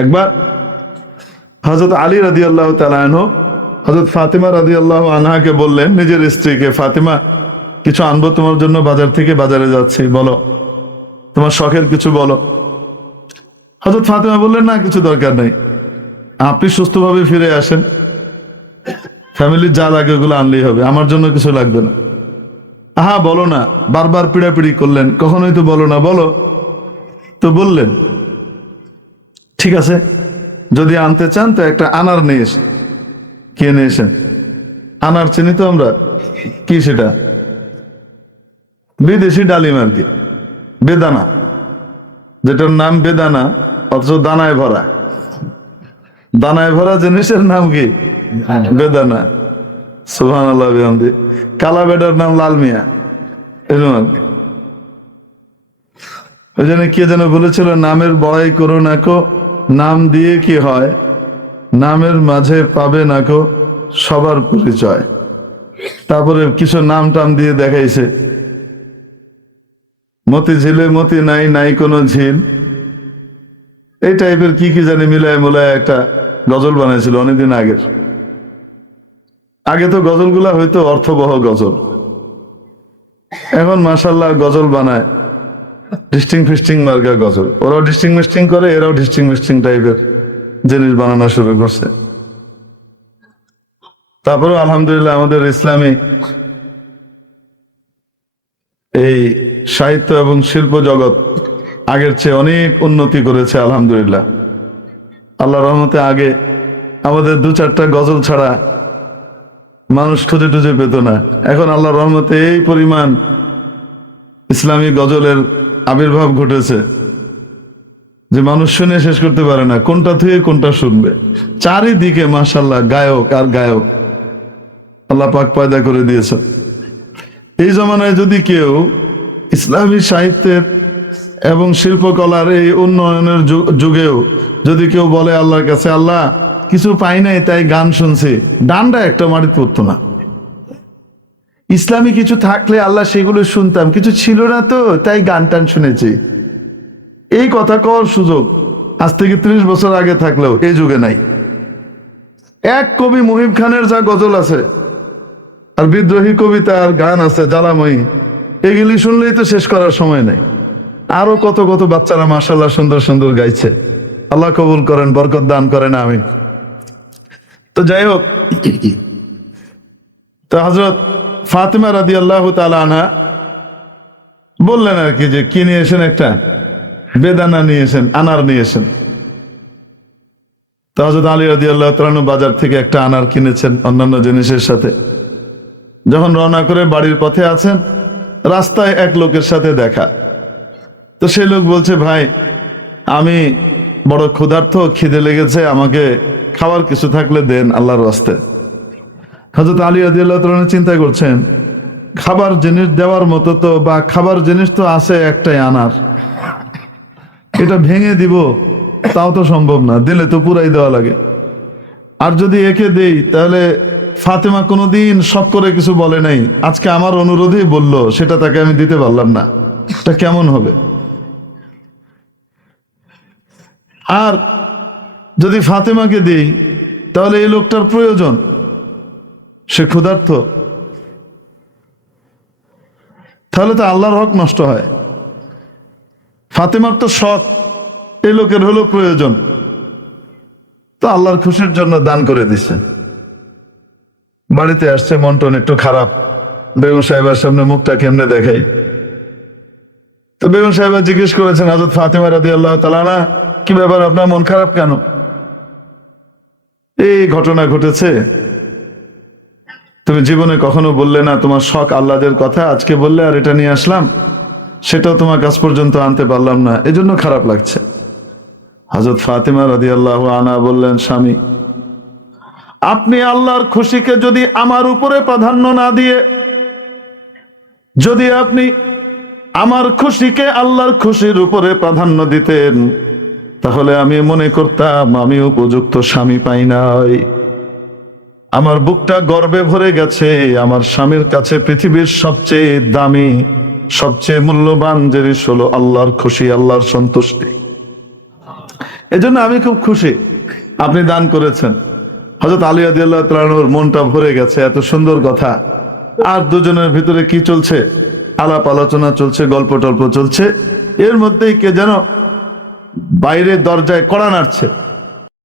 একবার হজরত আলী রাদি আল্লাহ তালাহ হজরত ফাতিমা রাদি আল্লাহ আনহাকে বললেন, নিজের স্ত্রীকে, ফাতিমা, কিছু আনব তোমার জন্য বাজার থেকে বাজারে যাচ্ছি, বলো। তোমার শখের কিছু বলো। হজরত ফাতিমা বললেন, না, কিছু দরকার নেই। আপনি সুস্থভাবে ফিরে আসেন। ফ্যামিলির যা লাগে ওগুলো আনলেই হবে, আমার জন্য কিছু লাগবে না। আহা, বলো না, বারবার পিড়াপিড়ি করলেন, কখনোই তো বলো না, বলো। তো বললেন ঠিক আছে? যদি আনতে চান তো একটা আনার নিয়ে এসে কে নিয়ে এসেন আনার চিনি তো আমরা কি সেটা? বিদেশি ডালিম আর কি বেদানা। যেটার নাম বেদানা অথচ দানায় ভরা। দানায় ভরা জিনিসের নাম কি? বেদানা। সুহান আল্লাহ কালা বেটার নাম লাল মিয়া। এরকম আর কি। ওই জন্য কে যেন বলেছিল নামের বড়াই করো নাকো নাম দিয়ে কি হয়? নামের মাঝে পাবে নাকো সবার পরিচয়। তারপরে কিছু নাম টাম দিয়ে দেখাইছে। মতি ঝিলে মতি নাই নাই কোনো ঝিল। এই টাইপের কি কি জানি মিলায় মুলায় একটা গজল বানাইছিল অনেকদিন আগের। আগে তো গজলগুলা হয়তো অর্থবহ গজল। এখন মাসাল্লাহ গজল বানায়। ডিস্টিং ফিস্টিং মার্কা গজল। ওরাও ডিস্টিং মিস্টিং করে, এরাও ডিস্টিং মিস্টিং টাইপের জিনিস বানানো শুরু করছে। তারপরেও আলহামদুলিল্লাহ আমাদের ইসলামী এই সাহিত্য এবং শিল্প জগৎ আগের চেয়ে অনেক উন্নতি করেছে, আলহামদুলিল্লাহ। আল্লাহ রহমতে আগে আমাদের দু চারটা গজল ছাড়া মানুষ খুঁজে টুজে পেত না। এখন আল্লাহ রহমতে এই পরিমাণ ইসলামী গজলের আবির্ভাব ঘটেছে। যে মানুষ শুনে শেষ করতে পারে না, কোনটা থুয়ে কোনটা শুনবে। চারিদিকে মাসাল্লাহ গায়ক আর গায়ক। আল্লাহ পাক পয়দা করে দিয়েছে এই জমানায় যদি কেউ ইসলামী সাহিত্যের এবং শিল্পকলার এই উন্নয়নের যুগেও যদি কেউ বলে আল্লাহর কাছে, আল্লাহ, কিছু পাই নাই, তাই গান শুনছি। ডান্ডা একটা মাটিতে পড়তো না। ইসলামী কিছু থাকলে আল্লাহ সেগুলো শুনতাম। কিছু ছিল না তো, তাই গান টান শুনেছি। এই কথা কর সুযোগ আজ থেকে ত্রিশ বছর আগে থাকলেও এই যুগে নাই। এক কবি মুহিব খানের যা গজল আছে, আর বিদ্রোহী কবিতা আর গান আছে, জ্বালাময়ী, এগুলি শুনলেই তো শেষ করার সময় নেই। আরও কত কত বাচ্চারা মাসাল্লাহ সুন্দর সুন্দর গাইছে। আল্লাহ কবুল করেন, বরকত দান করেন আমি তো যাই হোক, তো হজরত ফাতিমা রাদি আল্লাহ আনহা বললেন আর কি যে, কি নিয়েছেন একটা? বেদানা নিয়েছেন, আনার নিয়েছেন। তো হজরত আলী রাদি আল্লাহ বাজার থেকে একটা আনার কিনেছেন অন্যান্য জিনিসের সাথে। যখন রওনা করে বাড়ির পথে আছেন, রাস্তায় এক লোকের সাথে দেখা। তো সেই লোক বলছে, ভাই, আমি বড় ক্ষুধার্থ খিদে লেগেছে, আমাকে খাবার কিছু থাকলে দেন আল্লাহর রাস্তে হজরত আলী আদিল্লাহ চিন্তা করছেন, খাবার জিনিস দেওয়ার মতো তো বা খাবার জিনিস তো আছে একটাই আনার। এটা ভেঙে দিব, তাও তো সম্ভব না, দিলে তো পুরাই দেওয়া লাগে। আর যদি একে দেই, তাহলে ফাতেমা কোনোদিন সব করে কিছু বলে নাই। আজকে আমার অনুরোধেই বলল, সেটা তাকে আমি দিতে পারলাম না। এটা কেমন হবে? আর যদি ফাতেমাকে দিই, তাহলে এই লোকটার প্রয়োজন। সে ক্ষুধার্থ তাহলে তো আল্লাহর হক নষ্ট হয়। ফাতেমার তো শখ এই লোকের হলো প্রয়োজন। তো আল্লাহর খুশির জন্য দান করে দিছে। বাড়িতে আসছে মন্টন একটু খারাপ। বেগম সাহেবের সামনে মুখটা কেমনে দেখাই? তো বেগম সাহেবা জিজ্ঞেস করেছেন হাজরত ফাতেমা রাদি আল্লাহ তালানা কি ব্যাপার, আপনার মন খারাপ কেন? এই ঘটনা ঘটেছে। তুমি জীবনে কখনো বললে না, তোমার শখ আল্লাদের কথা, আজকে বললে আর এটা নিয়ে আসলাম সেটাও তোমার কাছ পর্যন্ত আনতে পারলাম না। এজন্য খারাপ লাগছে। হজরত ফাতেমা রাদি আল্লাহ আনা বললেন, স্বামী, আপনি আল্লাহর খুশিকে যদি আমার উপরে প্রাধান্য না দিয়ে, যদি আপনি আমার খুশিকে আল্লাহর খুশির উপরে প্রাধান্য দিতেন, তাহলে আমি মনে করতাম, আমি উপযুক্ত স্বামী পাই নাই। আমার বুকটা গর্বে ভরে গেছে, আমার স্বামীর কাছে পৃথিবীর সবচেয়ে দামি, সবচেয়ে মূল্যবান জিনিস হলো আল্লাহর খুশি, আল্লাহর সন্তুষ্টি। এজন্য আমি খুব খুশি, আপনি দান করেছেন। হজরত আলী আদিয়াল্লাহ তালানুর মনটা ভরে গেছে, এত সুন্দর কথা। আর দুজনের ভিতরে কি চলছে? আলাপ আলোচনা চলছে, গল্প টল্প চলছে। এর মধ্যেই কে যেন বাইরের দরজায় কড়া নাড়ছে।